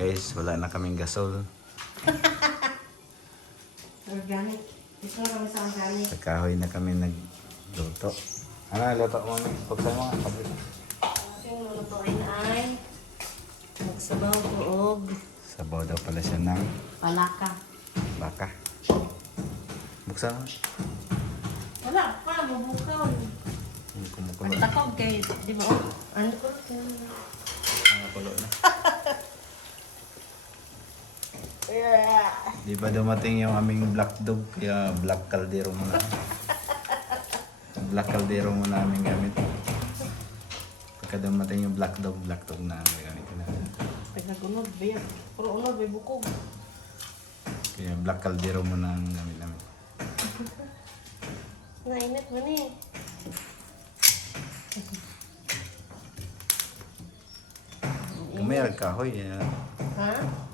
Guys, wala na kaming gasol. Organic. Gusto na kami sa organic. Sa kahoy na kami nagluto. Ano, luto mo na. Pagsa mo nga. Yung lulutuin ay magsabaw ko og Sabaw daw pala siya ng palaka. baka. Buksan mo. Wala pa, mabukaw. Kumukulo Ang takog kay, di ba? Ano ko kulo na. Di ba dumating yung aming black dog kaya black caldero muna. black caldero muna aming gamit. Pagka dumating yung black dog, black dog na aming gamit na. Pagkagunod, biya. Puro unod, may bukog. Kaya black caldero muna ang gamit namin. Nainit mo ni. Kung may kahoy, eh, Ha?